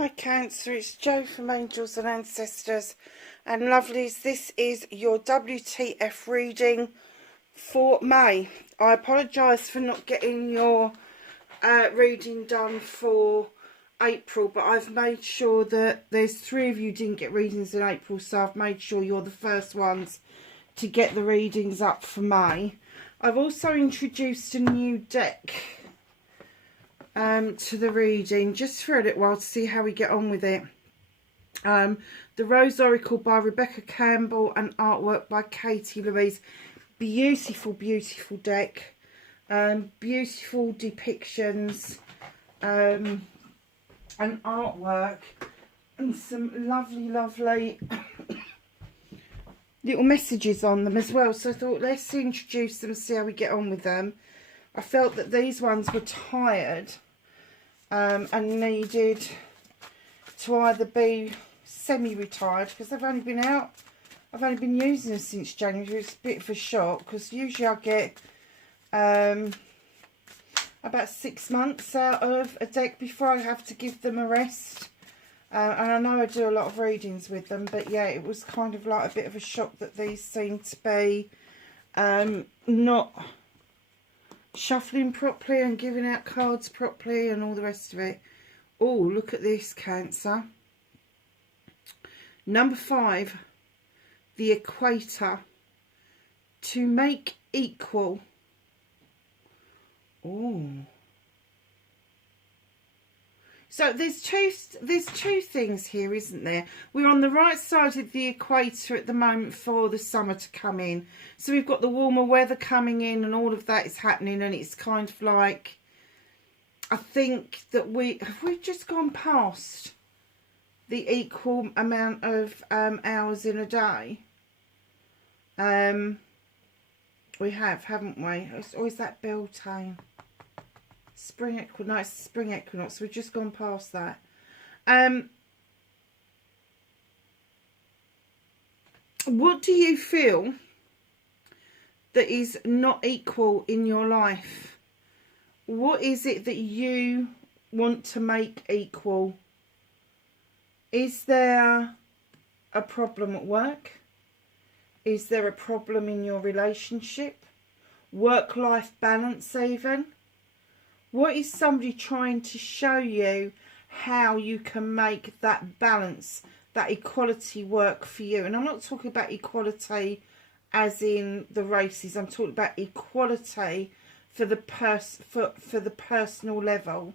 Hi Cancer, it's Jo from Angels and Ancestors and Lovelies. This is your WTF reading for May. I apologise for not getting your reading done for April, but I've made sure that there's 3 of you didn't get readings in April, so I've made sure you're the first ones to get the readings up for May. I've also introduced a new deck to the reading just for a little while to see how we get on with it. The Rose Oracle by Rebecca Campbell and artwork by Katie Louise. Beautiful, beautiful deck. Beautiful depictions and artwork and some lovely, lovely little messages on them as well. So I thought, let's introduce them and see how we get on with them. I felt that these ones were tired and needed to either be semi-retired, because they've only been out, I've only been using them since January. It's a bit of a shock, because usually I get about 6 months out of a deck before I have to give them a rest. And I know I do a lot of readings with them, but yeah, it was kind of like a bit of a shock that these seem to be not shuffling properly and giving out cards properly and all the rest of it. Oh, look at this, Cancer. Number 5, the equator. To make equal. Oh. So there's two things here, isn't there? We're on the right side of the equator at the moment for the summer to come in. So we've got the warmer weather coming in and all of that is happening, and it's kind of like, I think that we've just gone past the equal amount of hours in a day. We have, haven't we? It's always that Beltane. Spring equinox, no, it's spring equinox. We've just gone past that. What do you feel that is not equal in your life? What is it that you want to make equal? Is there a problem at work? Is there a problem in your relationship? Work-life balance even? What is somebody trying to show you how you can make that balance, that equality work for you? And I'm not talking about equality as in the races. I'm talking about equality for the personal level.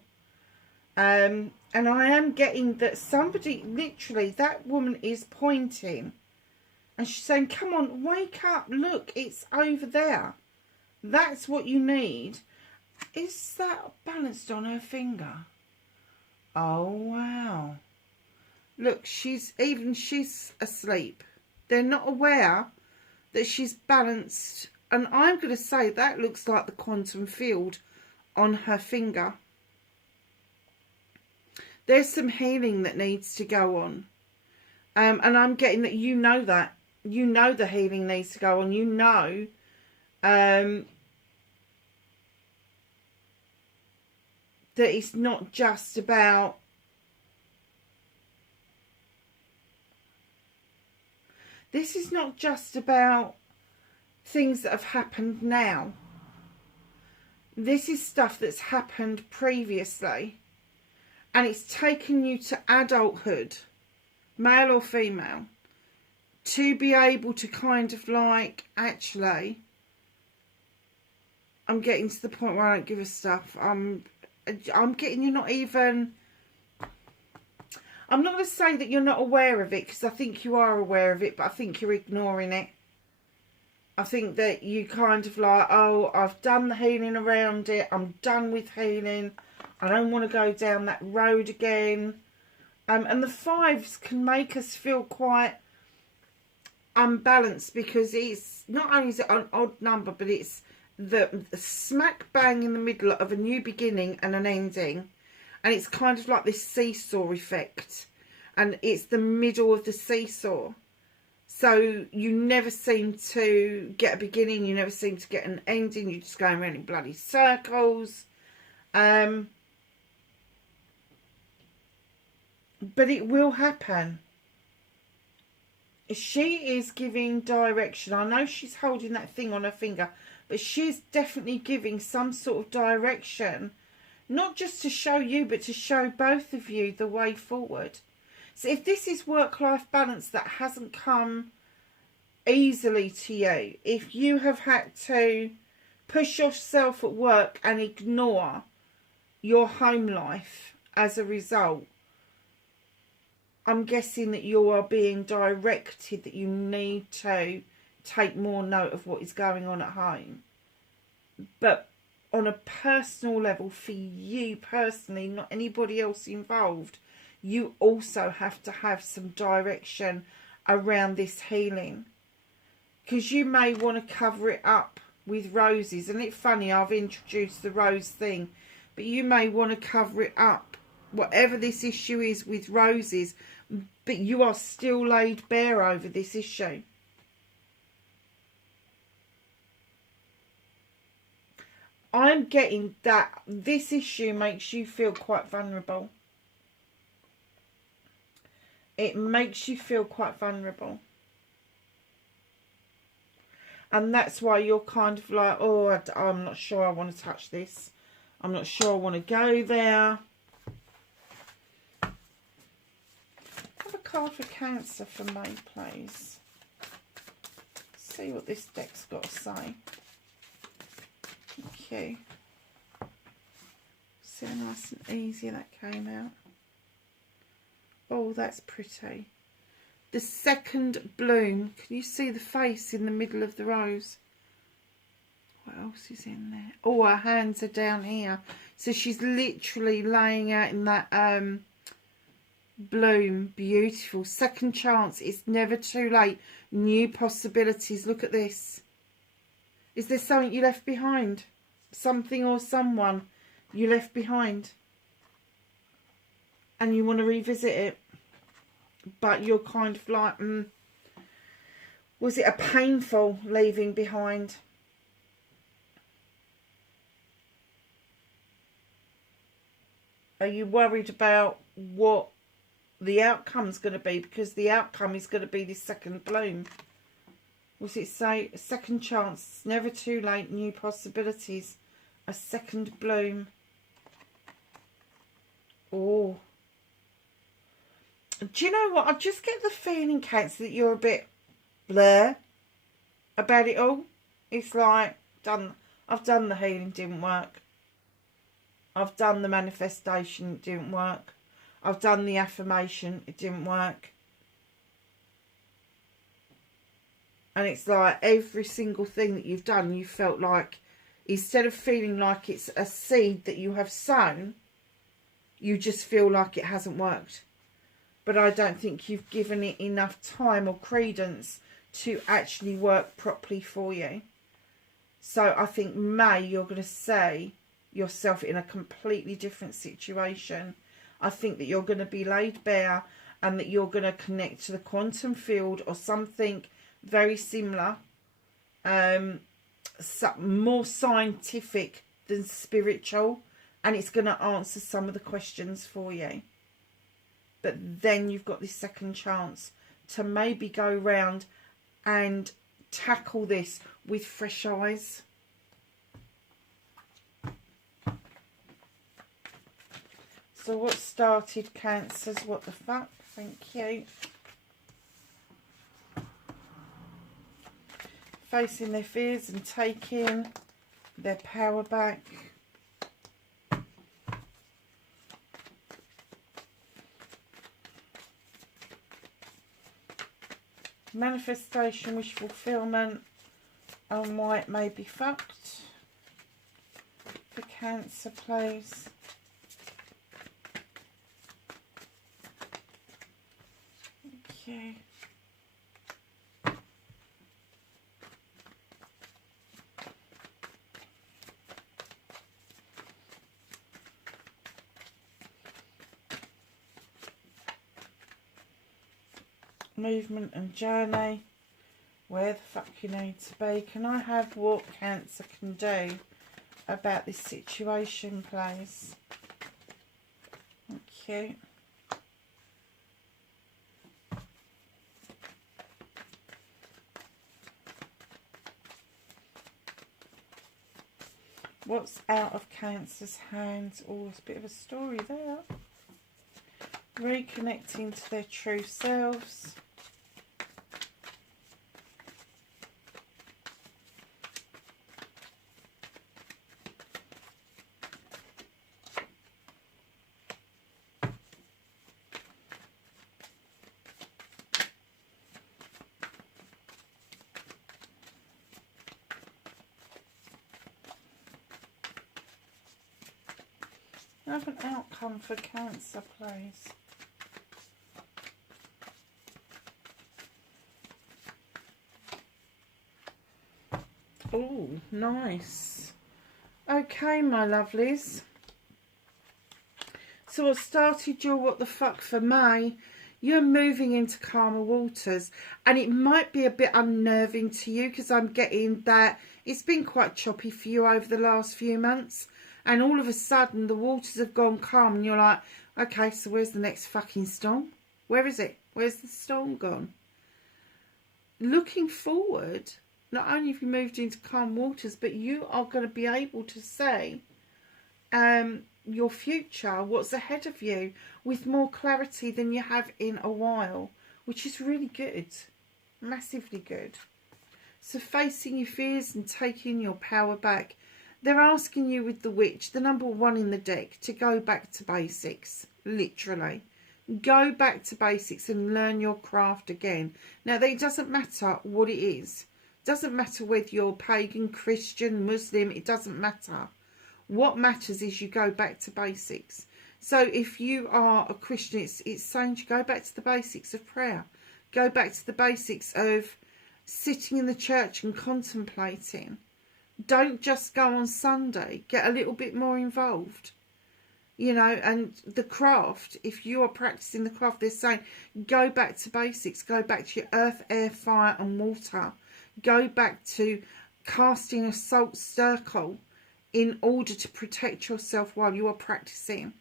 And I am getting that somebody, literally, that woman is pointing. And she's saying, come on, wake up. Look, it's over there. That's what you need. Is that balanced on her finger? Oh, wow. Look, she's asleep. They're not aware that she's balanced. And I'm going to say that looks like the quantum field on her finger. There's some healing that needs to go on. And I'm getting that you know that. You know the healing needs to go on. You know that it's not just about this is not just about things that have happened now. This is stuff that's happened previously, and it's taken you to adulthood, male or female, to be able to kind of like, actually, I'm getting to the point where I don't give a stuff. I'm getting you're not even, I'm not going to say that you're not aware of it, because I think you are aware of it, but I think you're ignoring it. I think that you kind of like, oh, I've done the healing around it. I'm done with healing. I don't want to go down that road again. And the 5s can make us feel quite unbalanced, because it's not only is it an odd number, but it's the smack bang in the middle of a new beginning and an ending, and it's kind of like this seesaw effect, and it's the middle of the seesaw. So you never seem to get a beginning, you never seem to get an ending, you're just going around in bloody circles. But it will happen. She is giving direction. I know she's holding that thing on her finger, but she's definitely giving some sort of direction, not just to show you, but to show both of you the way forward. So if this is work-life balance that hasn't come easily to you, if you have had to push yourself at work and ignore your home life as a result, I'm guessing that you are being directed that you need to take more note of what is going on at home. But on a personal level, for you personally, not anybody else involved, you also have to have some direction around this healing. Because you may want to cover it up with roses. And it's funny, I've introduced the rose thing. But you may want to cover it up, whatever this issue is, with roses. But you are still laid bare over this issue. I'm getting that this issue makes you feel quite vulnerable. It makes you feel quite vulnerable. And that's why you're kind of like, oh, I'm not sure I want to touch this. I'm not sure I want to go there. Have a card for Cancer for May, please. See what this deck's got to say. Thank you. See how nice and easy that came out. Oh, that's pretty. The second bloom. Can you see the face in the middle of the rose? What else is in there? Oh, her hands are down here. So she's literally laying out in that bloom. Beautiful. Second chance. It's never too late. New possibilities. Look at this. Is there something you left behind? Something or someone you left behind? And you want to revisit it? But you're kind of like, was it a painful leaving behind? Are you worried about what the outcome's going to be? Because the outcome is going to be this second bloom. Was it say a second chance, never too late, new possibilities, a second bloom? Oh. Do you know what? I just get the feeling, Cancer, that you're a bit blur about it all. It's like, I've done the healing, didn't work. I've done the manifestation, it didn't work. I've done the affirmation, it didn't work. And it's like every single thing that you've done, you felt like, instead of feeling like it's a seed that you have sown, you just feel like it hasn't worked. But I don't think you've given it enough time or credence to actually work properly for you. So I think May, you're going to see yourself in a completely different situation. I think that you're going to be laid bare and that you're going to connect to the quantum field or something very similar. More scientific than spiritual. And it's going to answer some of the questions for you. But then you've got this second chance to maybe go round and tackle this with fresh eyes. So what started Cancers? What the fuck? Thank you. Facing their fears and taking their power back. Manifestation, wish fulfillment, and why it may be fucked. For Cancer, please. Okay. Movement and journey, where the fuck you need to be. Can I have what Cancer can do about this situation, please? Thank you. What's out of Cancer's hands? Oh, it's a bit of a story there. Reconnecting to their true selves. Have an outcome for Cancer, please. Oh, nice. Okay, my lovelies. So I started your what the fuck for May. You're moving into calmer waters, and it might be a bit unnerving to you because I'm getting that it's been quite choppy for you over the last few months, and all of a sudden the waters have gone calm and you're like, okay, so where's the next fucking storm? Where is it? Where's the storm gone? Looking forward, not only have you moved into calm waters, but you are going to be able to say your future, what's ahead of you, with more clarity than you have in a while, which is really good, massively good. So facing your fears and taking your power back. They're asking you with the witch, the number 1 in the deck, to go back to basics, literally. Go back to basics and learn your craft again. Now, it doesn't matter what it is. It doesn't matter whether you're pagan, Christian, Muslim, it doesn't matter. What matters is you go back to basics. So if you are a Christian, it's saying to go back to the basics of prayer. Go back to the basics of sitting in the church and contemplating. Don't just go on Sunday. Get a little bit more involved. You know, and the craft, if you are practicing the craft, they're saying go back to basics. Go back to your earth, air, fire and water. Go back to casting a salt circle in order to protect yourself while you are practicing.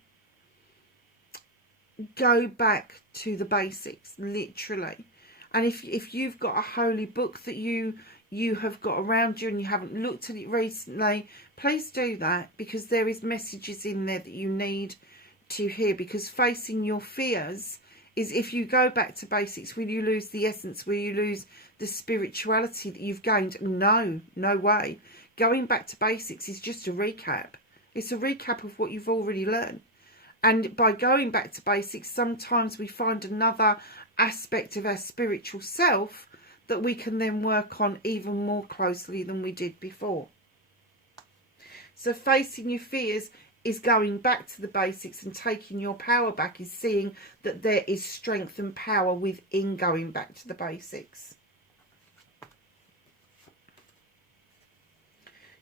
Go back to the basics, literally. And if you've got a holy book that you have got around you and you haven't looked at it recently, please do that, because there is messages in there that you need to hear. Because facing your fears is, if you go back to basics, will you lose the essence? Will you lose the spirituality that you've gained? No, no way. Going back to basics is just a recap. It's a recap of what you've already learned. And by going back to basics, sometimes we find another aspect of our spiritual self that we can then work on even more closely than we did before. So facing your fears is going back to the basics, and taking your power back is seeing that there is strength and power within going back to the basics.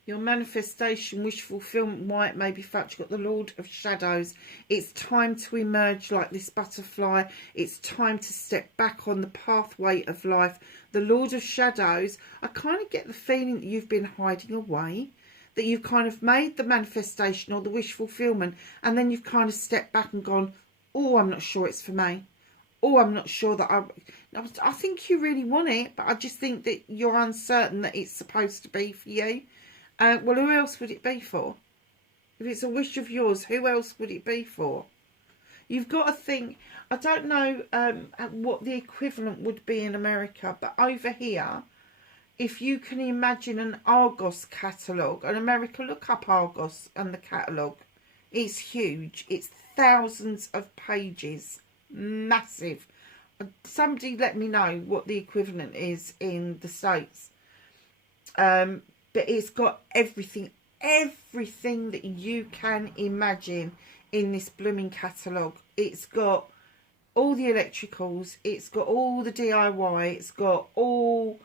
Your manifestation, wish fulfillment, why it may be fact, you've got the Lord of Shadows. It's time to emerge like this butterfly. It's time to step back on the pathway of life. The Lord of Shadows, I kind of get the feeling that you've been hiding away, that you've kind of made the manifestation or the wish fulfillment, and then you've kind of stepped back and gone, oh, I'm not sure it's for me. Oh, I'm not sure that I think you really want it, but I just think that you're uncertain that it's supposed to be for you. Well, who else would it be for? If it's a wish of yours, who else would it be for? You've got to think, I don't know what the equivalent would be in America, but over here, if you can imagine an Argos catalogue, in America, look up Argos and the catalogue. It's huge. It's thousands of pages. Massive. Somebody let me know what the equivalent is in the States. But it's got everything that you can imagine in this blooming catalogue. It's got all the electricals, it's got all the DIY, it's got all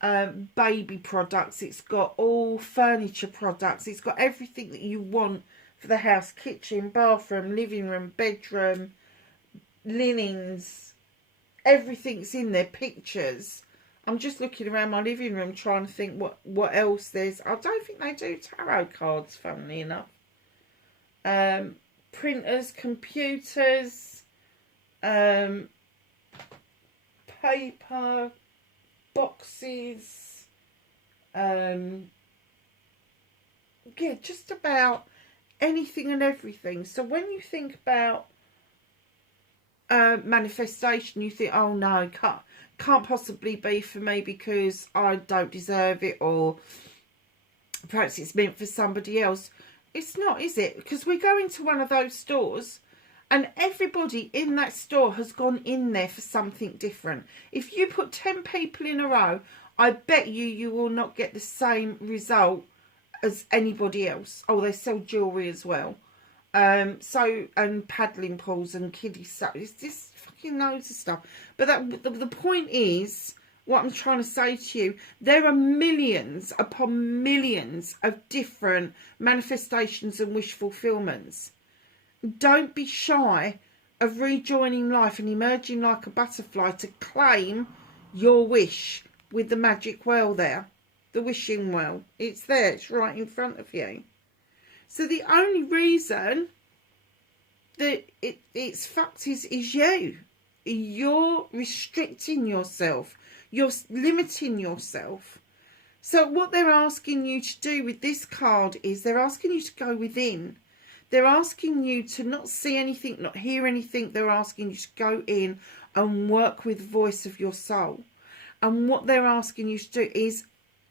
baby products, it's got all furniture products, it's got everything that you want for the house: kitchen, bathroom, living room, bedroom, linens, everything's in there, pictures. I'm just looking around my living room trying to think what else there's. I don't think they do tarot cards, funnily enough. Printers, computers, paper, boxes, yeah, just about anything and everything. So when you think about manifestation, you think, oh no, can't possibly be for me because I don't deserve it, or perhaps it's meant for somebody else. It's not, is it? Because we go into one of those stores and everybody in that store has gone in there for something different. If you put 10 people in a row, I bet you will not get the same result as anybody else. Oh, they sell jewellery as well. So, and paddling pools and kiddie stuff. It's just fucking loads of stuff. But the point is, what I'm trying to say to you, there are millions upon millions of different manifestations and wish fulfillments. Don't be shy of rejoining life and emerging like a butterfly to claim your wish with the magic well there. The wishing well. It's there. It's right in front of you. So the only reason that it's fucked is you. You're restricting yourself. You're limiting yourself. So what they're asking you to do with this card is they're asking you to go within. They're asking you to not see anything, not hear anything. They're asking you to go in and work with the voice of your soul. And what they're asking you to do is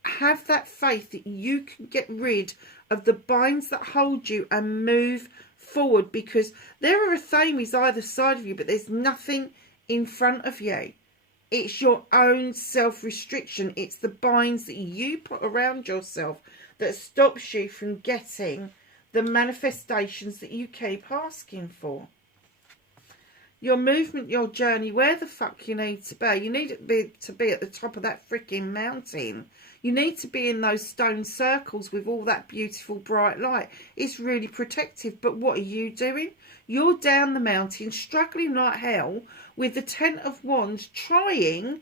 have that faith that you can get rid of the binds that hold you and move forward, because there are Athames either side of you, but there's nothing in front of you. It's your own self-restriction. It's the binds that you put around yourself that stops you from getting the manifestations that you keep asking for. Your movement, your journey, where the fuck you need to be. You need to be at the top of that freaking mountain. You need to be in those stone circles with all that beautiful bright light. It's really protective. But what are you doing? You're down the mountain, struggling like hell with the Ten of Wands, trying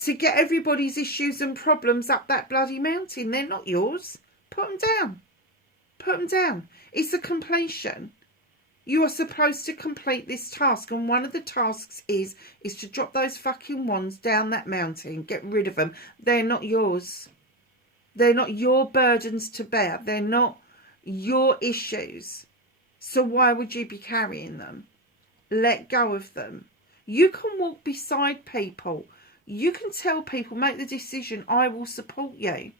to get everybody's issues and problems up that bloody mountain. They're not yours. Put them down. Put them down. It's a completion. You are supposed to complete this task, and one of the tasks is to drop those fucking wands down that mountain. Get rid of them. They're not yours. They're not your burdens to bear. They're not your issues. So why would you be carrying them? Let go of them. You can walk beside people. You can tell people, make the decision, I will support you.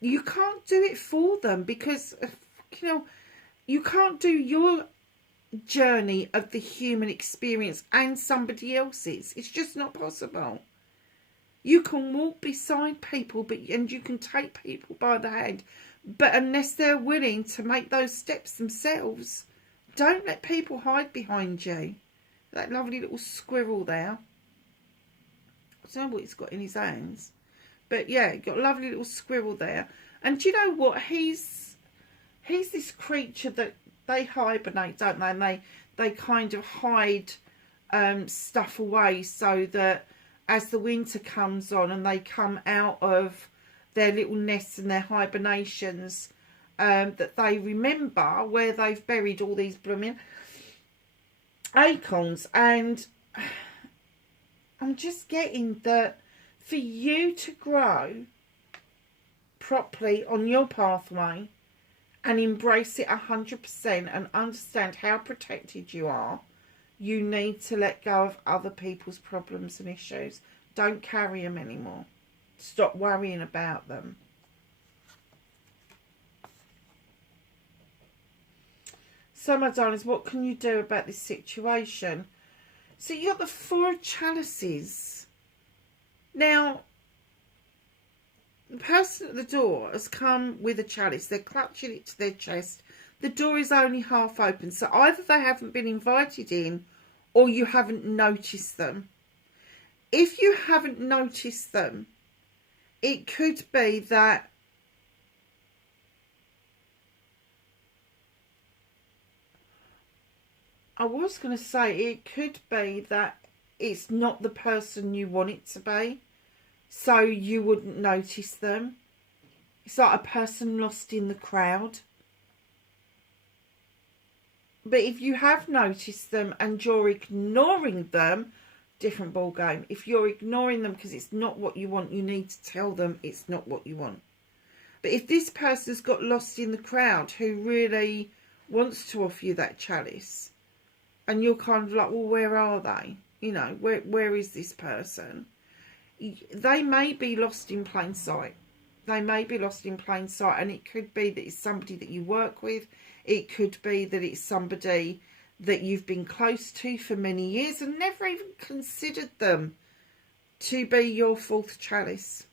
You can't do it for them because, you know, you can't do your journey of the human experience and somebody else's. It's just not possible. You can walk beside people, and you can take people by the hand, but unless they're willing to make those steps themselves, don't let people hide behind you. That lovely little squirrel there, I don't know what he's got in his hands, but yeah, got a lovely little squirrel there. And do you know what, he's this creature that they hibernate, don't they? And they kind of hide stuff away so that as the winter comes on and they come out of their little nests and their hibernations, that they remember where they've buried all these blooming acorns. And I'm just getting that for you to grow properly on your pathway and embrace it 100% and understand how protected you are, you need to let go of other people's problems and issues. Don't carry them anymore. Stop worrying about them. So, my darlings, what can you do about this situation? So, you got the Four of Chalices. Now, the person at the door has come with a chalice. They're clutching it to their chest. The door is only half open. So either they haven't been invited in or you haven't noticed them. If you haven't noticed them, it could be that I was going to say it could be that it's not the person you want it to be. So you wouldn't notice them. It's like a person lost in the crowd. But if you have noticed them and you're ignoring them, different ball game. If you're ignoring them because it's not what you want, you need to tell them it's not what you want. But if this person's got lost in the crowd who really wants to offer you that chalice, and you're kind of like, well, where are they? You know, where is this person? They may be lost in plain sight. They may be lost in plain sight, and it could be that it's somebody that you work with. It could be that it's somebody that you've been close to for many years and never even considered them to be your fourth chalice.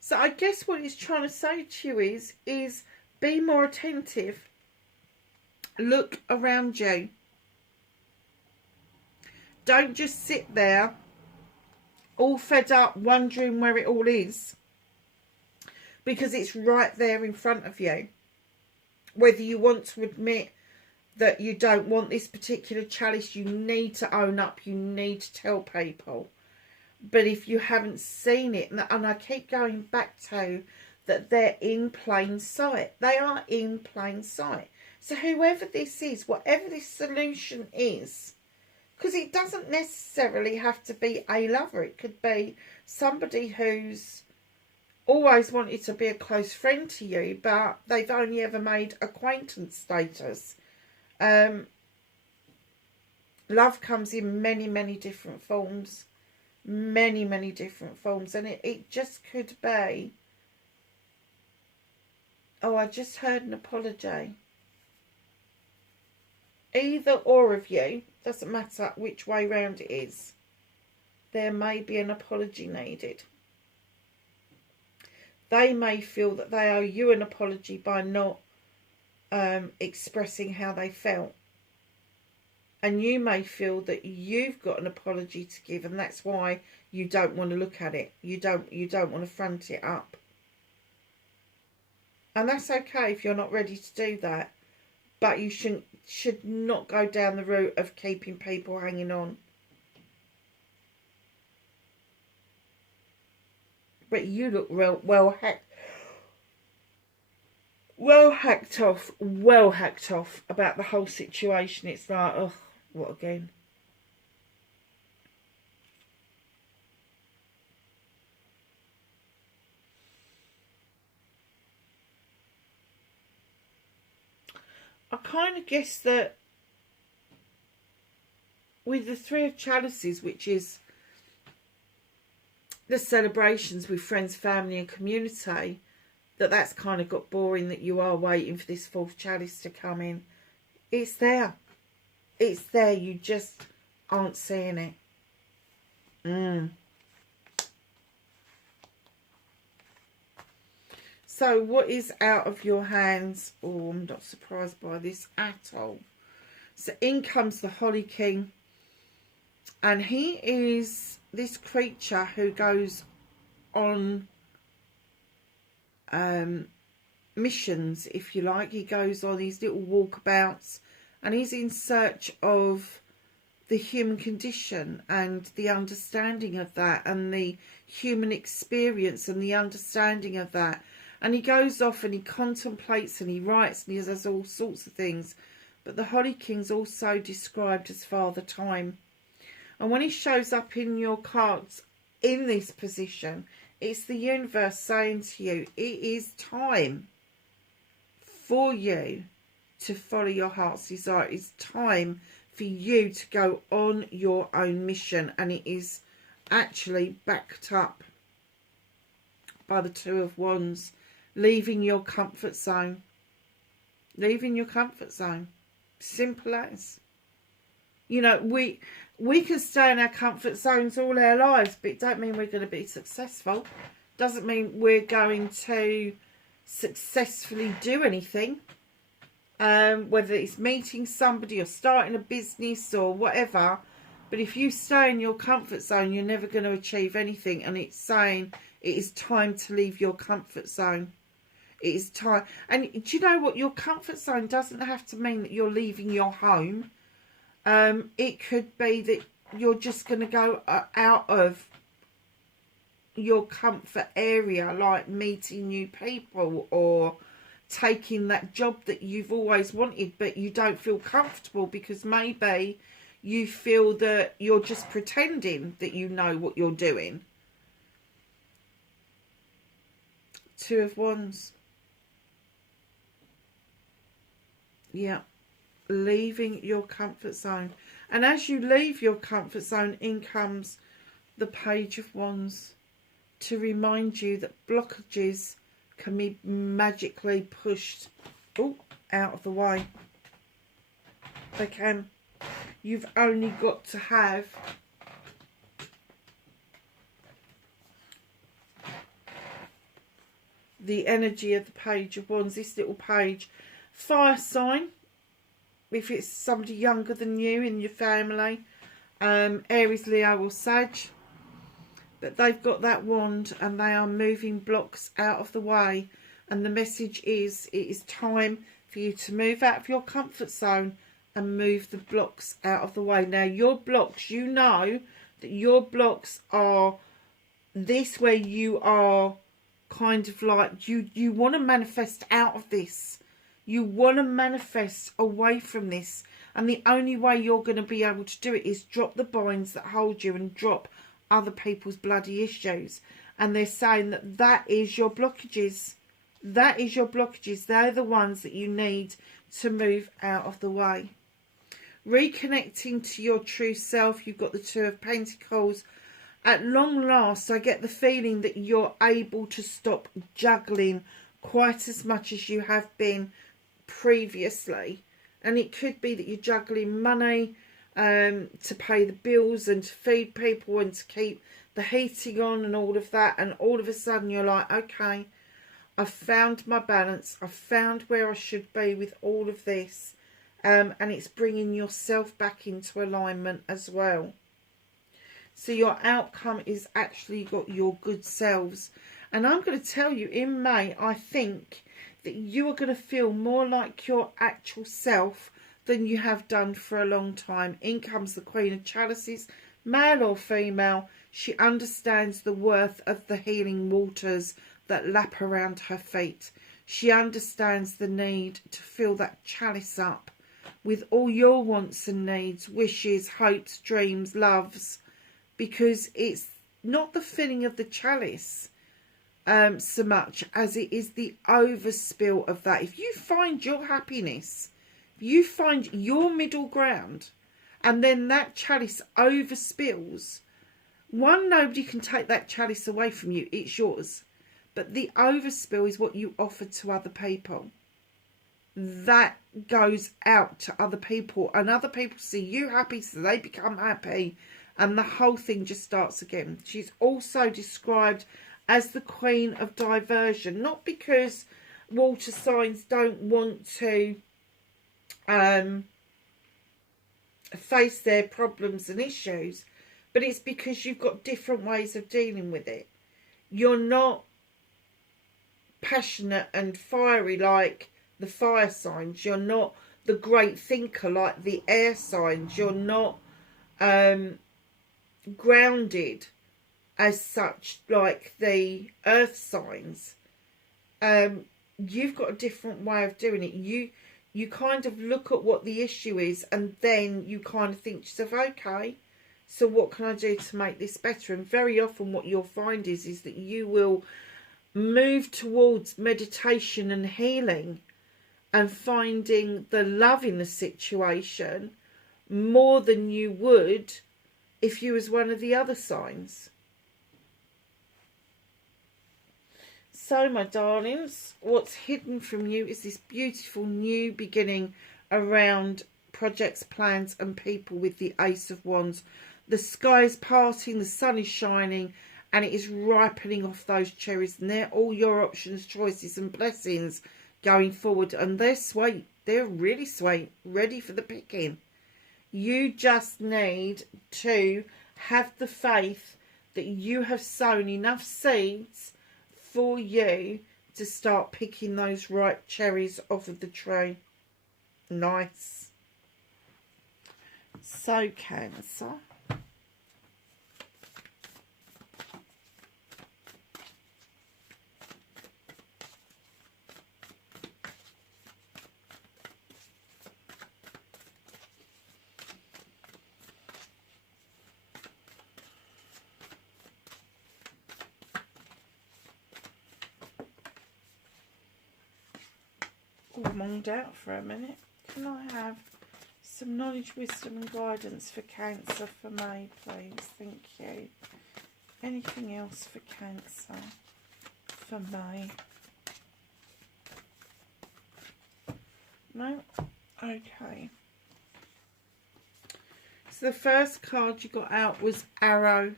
So I guess what it's trying to say to you is be more attentive. Look around you. Don't just sit there all fed up wondering where it all is, because it's right there in front of you. Whether you want to admit that you don't want this particular chalice, you need to own up, you need to tell people. But if you haven't seen it, and I keep going back to that, they're in plain sight. They are in plain sight. So whoever this is, whatever this solution is, because it doesn't necessarily have to be a lover. It could be somebody who's always wanted to be a close friend to you, but they've only ever made acquaintance status. Love comes in many, many different forms. Many, many different forms. And it just could be, oh, I just heard an apology. Either or of you, doesn't matter which way round it is, there may be an apology needed. They may feel that they owe you an apology by not expressing how they felt. And you may feel that you've got an apology to give, and that's why you don't want to look at it. You don't want to front it up. And that's okay if you're not ready to do that. But you should not go down the route of keeping people hanging on. But you look well hacked off about the whole situation. It's like, oh, what again? I kind of guess that with the Three of Chalices, which is the celebrations with friends, family and community, that's kind of got boring, that you are waiting for this fourth chalice to come in. It's there. It's there. You just aren't seeing it. So what is out of your hands? Oh, I'm not surprised by this at all. So in comes the Holly King. And he is this creature who goes on missions, if you like. He goes on these little walkabouts, and he's in search of the human condition and the understanding of that, and the human experience and the understanding of that. And he goes off and he contemplates and he writes and he does all sorts of things. But the Holly King's also described as Father Time. And when he shows up in your cards in this position, it's the universe saying to you, it is time for you to follow your heart's desire. It's time for you to go on your own mission. And it is actually backed up by the Two of Wands. Leaving your comfort zone. Leaving your comfort zone. Simple as. You know, we can stay in our comfort zones all our lives, but it don't mean we're going to be successful. Doesn't mean we're going to successfully do anything. Whether it's meeting somebody or starting a business or whatever. But if you stay in your comfort zone, you're never going to achieve anything. And it's saying it is time to leave your comfort zone. It is time. And do you know what? Your comfort zone doesn't have to mean that you're leaving your home. It could be that you're just going to go out of your comfort area, like meeting new people or taking that job that you've always wanted, but you don't feel comfortable because maybe you feel that you're just pretending that you know what you're doing. Two of Wands. Yeah. Leaving your comfort zone. And as you leave your comfort zone, in comes the Page of Wands to remind you that blockages can be magically pushed out of the way. They can. You've only got to have the energy of the Page of Wands. This little page, fire sign, if it's somebody younger than you in your family, Aries, Leo or Sag, but they've got that wand and they are moving blocks out of the way, and the message is it is time for you to move out of your comfort zone and move the blocks out of the way. Now your blocks, you know that your blocks are this, where you are kind of like you want to manifest out of this. You want to manifest away from this, and the only way you're going to be able to do it is drop the binds that hold you and drop other people's bloody issues. And they're saying that that is your blockages. That is your blockages. They're the ones that you need to move out of the way. Reconnecting to your true self, you've got the Two of Pentacles. At long last, I get the feeling that you're able to stop juggling quite as much as you have been previously. And it could be that you're juggling money to pay the bills and to feed people and to keep the heating on and all of that. And all of a sudden you're like, okay, I've found my balance. I've found where I should be with all of this. And it's bringing yourself back into alignment as well. So your outcome is actually got your good selves. And I'm going to tell you, in May, I think that you are going to feel more like your actual self than you have done for a long time. In comes the Queen of Chalices, male or female. She understands the worth of the healing waters that lap around her feet. She understands the need to fill that chalice up with all your wants and needs, wishes, hopes, dreams, loves, because it's not the filling of the chalice so much as it is the overspill of that. If you find your happiness, if you find your middle ground, and then that chalice overspills, one, nobody can take that chalice away from you, it's yours. But the overspill is what you offer to other people. That goes out to other people, and other people see you happy, so they become happy, and the whole thing just starts again. She's also described as the Queen of Diversion, not because water signs don't want to face their problems and issues, but it's because you've got different ways of dealing with it. You're not passionate and fiery like the fire signs. You're not the great thinker like the air signs. You're not grounded as such like the earth signs. You've got a different way of doing it. You kind of look at what the issue is, and then you kind of think to yourself, okay, so what can I do to make this better? And very often what you'll find is that you will move towards meditation and healing and finding the love in the situation more than you would if you was one of the other signs. So, my darlings, what's hidden from you is this beautiful new beginning around projects, plans and people with the Ace of Wands. The sky is parting, the sun is shining, and it is ripening off those cherries. And they're all your options, choices and blessings going forward. And they're sweet. They're really sweet. Ready for the picking. You just need to have the faith that you have sown enough seeds for you to start picking those ripe cherries off of the tree. Nice. So, Cancer. Oh, I'm monged out for a minute. Can I have some knowledge, wisdom and guidance for Cancer for May, please? Thank you. Anything else for Cancer for May? No? Okay. So the first card you got out was Arrow.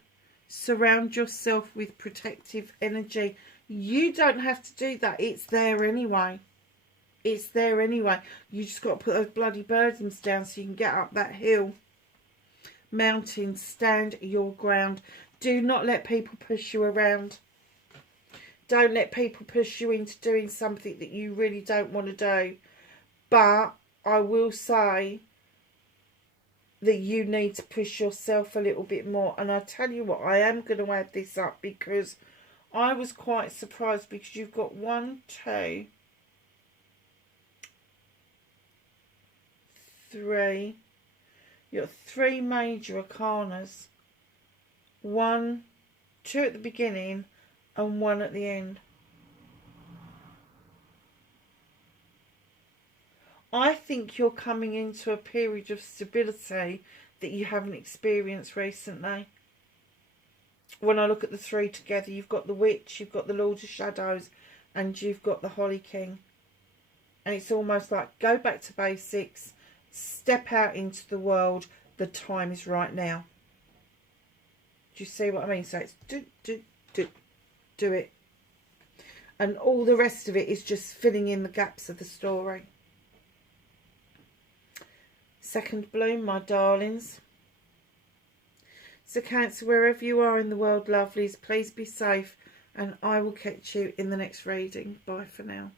Surround yourself with protective energy. You don't have to do that. It's there anyway. It's there anyway. You just got to put those bloody burdens down so you can get up that hill. Mountain, stand your ground. Do not let people push you around. Don't let people push you into doing something that you really don't want to do. But I will say that you need to push yourself a little bit more. And I tell you what, I am going to add this up because I was quite surprised, because you've got 1, 2, 3. You've got 3 major arcanas. 1, 2 at the beginning and 1 at the end. I think you're coming into a period of stability that you haven't experienced recently. When I look at the 3 together, you've got the Witch, you've got the Lord of Shadows, and you've got the Holly King. And it's almost like, go back to basics, step out into the world, the time is right now. Do you see what I mean? So it's do it. And all the rest of it is just filling in the gaps of the story. Second bloom, my darlings. So Cancer, wherever you are in the world, lovelies, please be safe, and I will catch you in the next reading. Bye for now.